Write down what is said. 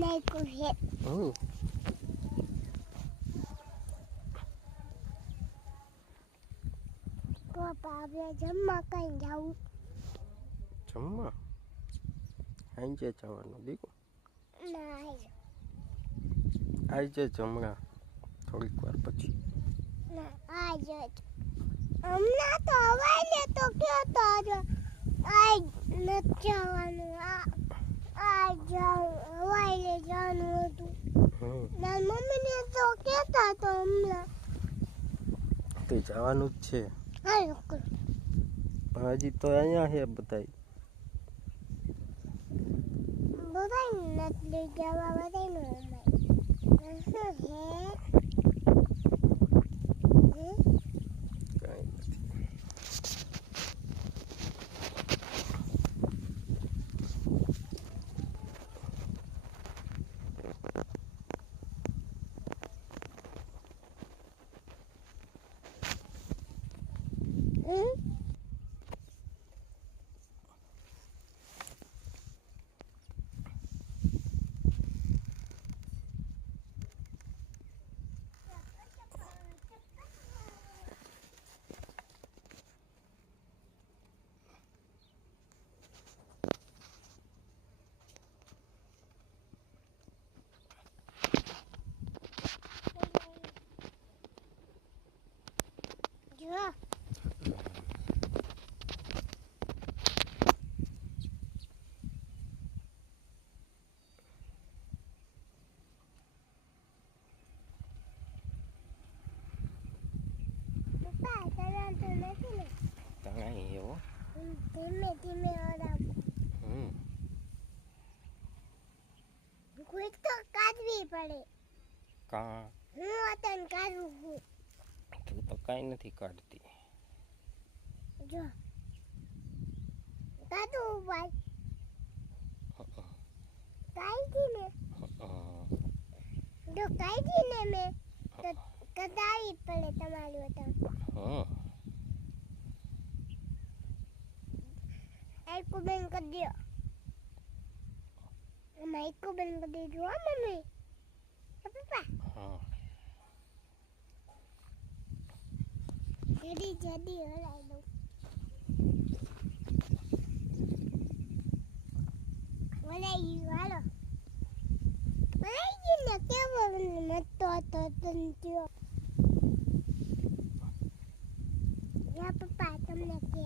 નાખ્યું છે. પપ્પા આપણે જમવા કઈ જાવું? જમવા આજે જવાનું દીકુ? ના આજે જમવા થોડીક વાર પછી. ના આજે જ. હમણાં તો હવાઈ તો કયો તો આજ નથી જવાનું. હવાઈ જવાનું હતું. મારી મમ્મીને તો કહેતા તો હમણાં. તો જવાનું જ છે. હાલો કરો. હજી તો અહીંયા છે બધાય. બધાય નથી લઈ જવા, બધાયનું અમારે. શું હે? કાંઈ નથી. જો પપ્પા તને તો નથી ને. તણાઈ એવો. ધીમે ધીમે ઓરાવું. કોઈ તો કાઢવી પડે. કા હું તને કાઢું છું. તું તો કાંઈ નથી કાઢતી. જો કાઢું ભાઈ. કાઢી ને. જો કાઢી ને મેં તો કઢાવી પડે તમારી વતન. આઈકુ બેન કરી દો. આઈકુ બેન કરી દેજો હો મમ્મી. પપ્પા જલ્દી જલ્દી હલાવી દઉં. હલાવી ગયું હાલો. હલાવી ગયું ને કેવો મતો હતો તને થયો. યા પપ્પા તમને કે